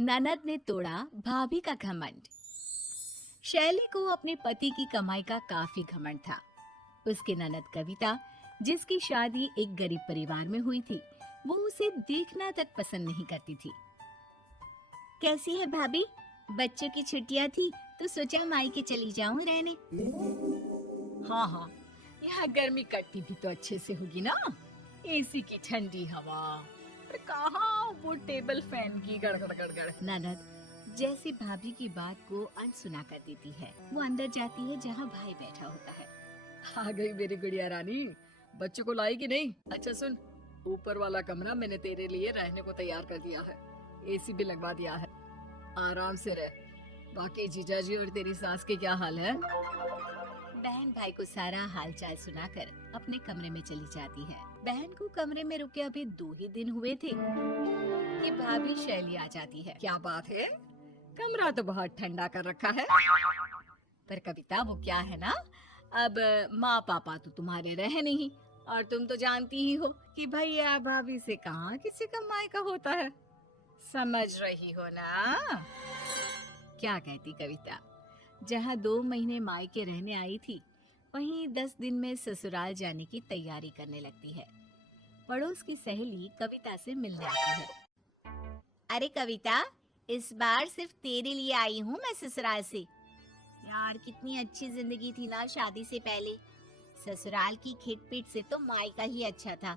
ननद ने तोड़ा भाभी का घमंड। शैली को अपने पति की कमाई का काफी घमंड था। उसकी ननद कविता, जिसकी शादी एक गरीब परिवार में हुई थी, वो उसे देखना तक पसंद नहीं करती थी। कैसी है भाभी? बच्चों की छुट्टियां थी तो सोचा मायके चली जाऊं रहने। हाँ हाँ, यहाँ गर्मी कटती भी तो अच्छे से होगी ना। एसी की ठंडी हवा, पर कहाँ वो टेबल फैन की गड़गड़ गड़गड़। ननद जैसी भाभी की बात को अनसुना कर देती है। वो अंदर जाती है जहाँ भाई बैठा होता है। आ गई मेरी गुड़िया रानी, बच्चों को लाई कि नहीं? अच्छा सुन, ऊपर वाला कमरा मैंने तेरे लिए रहने को तैयार कर दिया है, एसी भी लगवा दिया है, आराम से रह। बाकी जीजाजी और तेरी सास के क्या हाल है? बहन भाई को सारा हालचाल सुनाकर अपने कमरे में चली जाती है। बहन को कमरे में रुके अभी 2 ही दिन हुए थे कि भाभी शैली आ जाती है। क्या बात है, कमरा तो बहुत ठंडा कर रखा है। पर कविता वो क्या है ना, अब माँ पापा तो तुम्हारे रहे नहीं, और तुम तो जानती ही हो कि भैया भाभी से कहाँ किसी का मायका होता है। समझ रही हो ना? क्या कहती कविता? जहाँ 2 महीने मायके रहने आई थी, वहीं 10 दिन में ससुराल जाने की तैयारी करने लगती है। पड़ोस की सहेली कविता से मिलने आती है। अरे कविता, इस बार सिर्फ तेरे लिए आई हूँ मैं ससुराल से। यार कितनी अच्छी जिंदगी थी ना शादी से पहले। ससुराल की खिटपिट से तो मायका ही अच्छा था।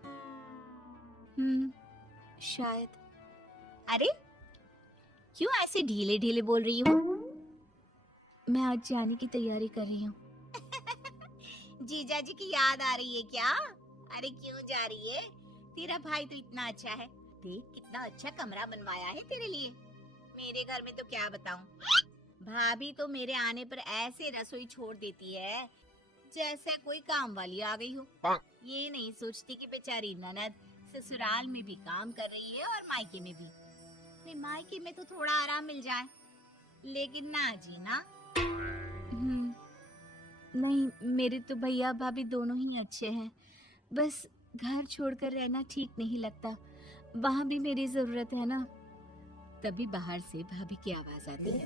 शायद। अरे क्यों ऐसे ढीले ढीले बोल रही हो? मैं आज जाने की तैयारी कर रही हूँ। जीजा जी की याद आ रही है क्या? अरे क्यों जा रही है? तेरा भाई तो इतना अच्छा है। देख कितना अच्छा कमरा बनवाया है तेरे लिए। मेरे घर में तो क्या बताऊं, भाभी तो मेरे आने पर ऐसे रसोई छोड़ देती है जैसे कोई काम वाली आ गई हो। ये नहीं सोचती कि बेचारी ननद ससुराल में भी काम कर रही है और मायके में भी। नहीं, मायके में तो थोड़ा आराम मिल जाए, लेकिन ना जी ना। नहीं, मेरे तो भैया भाभी दोनों ही अच्छे हैं। बस घर छोड़कर रहना ठीक नहीं लगता। वहाँ भी मेरी जरूरत है ना। तभी बाहर से भाभी की आवाज आती है।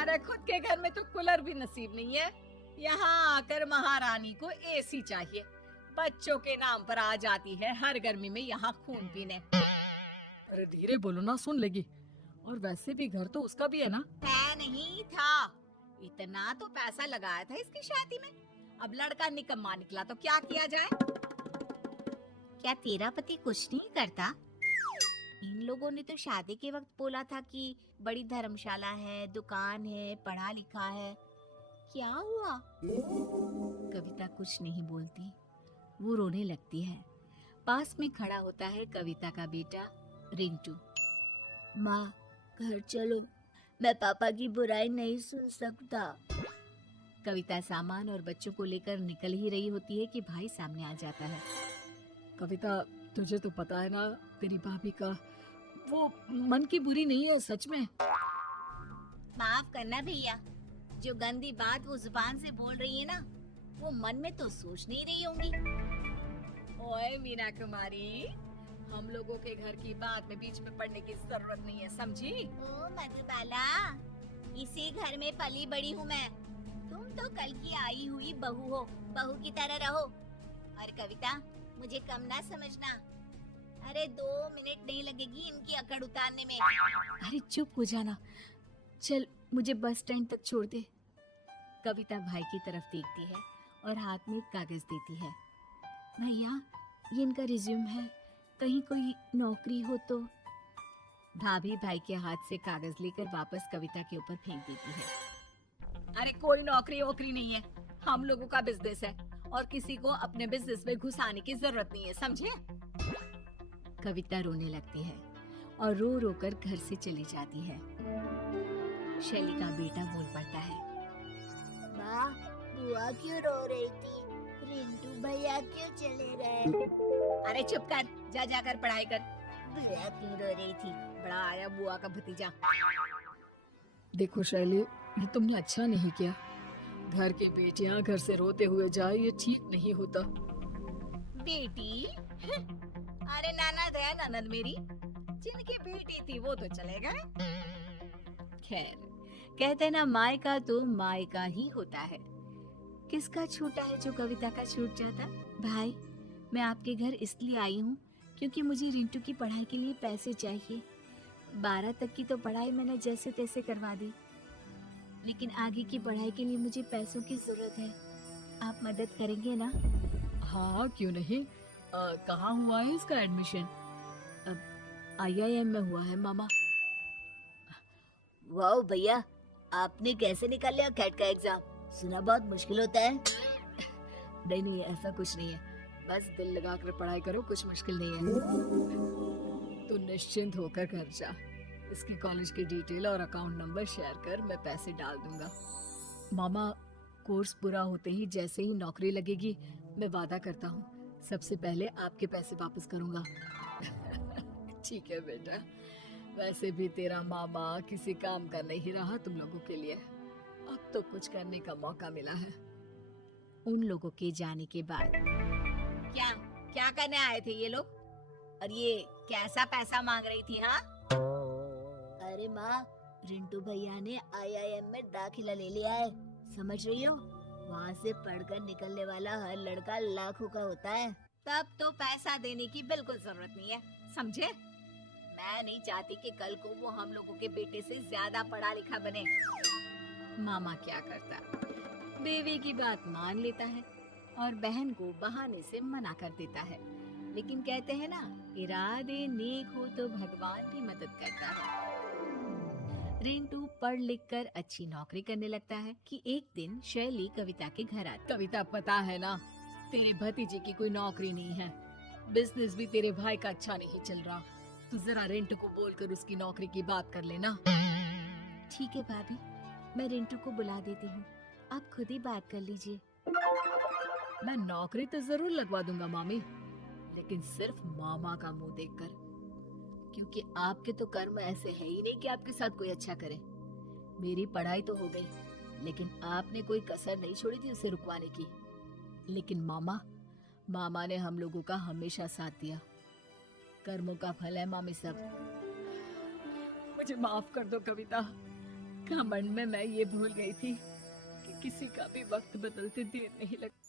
अरे खुद के घर में तो कूलर भी नसीब नहीं है, यहाँ आकर महारानी को एसी चाहिए। बच्चों के नाम पर आ जाती है हर गर्मी में यहाँ खून पीने। अरे धीरे बोलो ना, सुन लेगी। और वैसे भी घर तो उसका भी है ना। है नहीं था, इतना तो पैसा लगाया था इसकी शादी में। अब लड़का निकम्मा निकला तो क्या किया जाए? क्या तेरा पति कुछ नहीं करता? इन लोगों ने तो शादी के वक्त बोला था कि बड़ी धर्मशाला है, दुकान है, पढ़ा लिखा है। क्या हुआ? कविता कुछ नहीं बोलती, वो रोने लगती है। पास में खड़ा होता है कविता का बेटा रिंटू। माँ घर चलो, मैं पापा की बुराई नहीं सुन सकता। कविता सामान और बच्चों को लेकर निकल ही रही होती है कि भाई सामने आ जाता है। कविता तुझे तो पता है ना, तेरी भाभी का वो मन की बुरी नहीं है सच में। माफ करना भैया, जो गंदी बात वो जुबान से बोल रही है ना, वो मन में तो सोच नहीं रही होंगी। ओए मीना कुमारी, हम लोगों के घर की बात में बीच में पड़ने की जरूरत नहीं है, समझी? ओ मधुबाला, इसी घर में पली बड़ी हूँ मैं। तुम तो कल की आई हुई बहू हो, बहू की तरह रहो। और कविता, मुझे कम ना समझना। अरे 2 मिनट नहीं लगेगी इनकी अकड़ उतारने में। अरे चुप हो जाना, चल मुझे बस स्टैंड तक छोड़ दे। कविता भाई की तरफ देखती है और हाथ में कागज देती है। भैया, ये इनका रिज्यूम है, कहीं कोई नौकरी हो तो। भाभी भाई के हाथ से कागज लेकर वापस कविता के ऊपर फेंक देती है। अरे कोई नौकरी वोकरी नहीं है, हम लोगों का बिजनेस है और किसी को अपने बिजनेस में घुसाने की जरूरत नहीं है, समझे? कविता रोने लगती है और रो रो कर घर से चली जाती है। शैली का बेटा बोल पड़ता है। माँ, बुआ क्यों रो रही थी? रिंटू भैया क्यों चले गए? अरे चुप कर, जा जाकर पढ़ाई कर। बुआ क्यों रो रही थी? बड़ा आया बुआ का भतीजा। देखो शैली, ये तुमने अच्छा नहीं किया। घर की बेटियां घर से रोते हुए जाए, ये ठीक नहीं होता। बेटी? अरे ननद है ननद मेरी, जिनकी बेटी थी वो तो चले गए। खैर, कहते हैं ना, मायका तो मायका ही होता है। किसका छूटा है जो कविता का छूट जाता। भाई, मैं आपके घर इसलिए आई हूँ क्योंकि मुझे रिंटू की पढ़ाई के लिए पैसे चाहिए। 12 तक की तो पढ़ाई मैंने जैसे तैसे करवा दी, लेकिन आगे की पढ़ाई के लिए मुझे पैसों की जरूरत है। आप मदद करेंगे ना? हाँ, क्यों नहीं। कहाँ हुआ है इसका एडमिशन? अब IIM में हुआ है मामा। वाह भैया, आपने कैसे निकाल लिया कैट का एग्जाम? सुना बहुत मुश्किल होता है। नहीं नहीं, ऐसा कुछ नहीं है, बस दिल लगा कर पढ़ाई करो, कुछ मुश्किल नहीं है। तू निश्चिंत होकर घर जा। इसके कॉलेज की डिटेल और अकाउंट नंबर शेयर कर, मैं पैसे डाल दूंगा। मामा, कोर्स पूरा होते ही जैसे ही नौकरी लगेगी, मैं वादा करता हूँ सबसे पहले आपके पैसे वापस करूंगा। ठीक है बेटा, वैसे भी तेरा मामा किसी काम का नहीं रहा तुम लोगों के लिए। अब तो कुछ करने का मौका मिला है। उन लोगों के जाने के बाद क्या क्या करने आए थे ये लोग? और ये कैसा पैसा मांग रही थी? हाँ, अरे माँ, रिंटू भैया ने IIM में दाखिला ले लिया है, समझ रही हो? वहाँ से पढ़कर निकलने वाला हर लड़का लाखों का होता है। तब तो पैसा देने की बिल्कुल जरूरत नहीं है, समझे? मैं नहीं चाहती कि कल को वो हम लोगों के बेटे से ज्यादा पढ़ा लिखा बने। मामा क्या करता, बीवी की बात मान लेता है और बहन को बहाने से मना कर देता है। लेकिन कहते हैं ना, इरादे नेक हो तो भगवान भी मदद करता है। रिंटू पढ़ लिख कर अच्छी नौकरी करने लगता है कि एक दिन शैली कविता के घर आती। कविता, पता है ना, तेरे भतीजे की कोई नौकरी नहीं है, बिजनेस भी तेरे भाई का अच्छा नहीं चल रहा। तू जरा रिंटू को बोलकर उसकी नौकरी की बात कर लेना। ठीक है भाभी, मैं रिंटू को बुला देती हूँ, आप खुद ही बात कर लीजिए। मैं नौकरी तो जरूर लगवा दूंगा मामी, लेकिन सिर्फ मामा का मुंह देखकर, क्योंकि आपके तो कर्म ऐसे है ही नहीं कि आपके साथ कोई अच्छा करे। मेरी पढ़ाई तो हो गई, लेकिन आपने कोई कसर नहीं छोड़ी थी उसे रुकवाने की। लेकिन मामा ने हम लोगों का हमेशा साथ दिया। कर्मों का फल है मामी सब। मुझे माफ कर दो कविता, घमंड में मैं ये भूल गई थी कि किसी का भी वक्त बदलते देर नहीं लगता।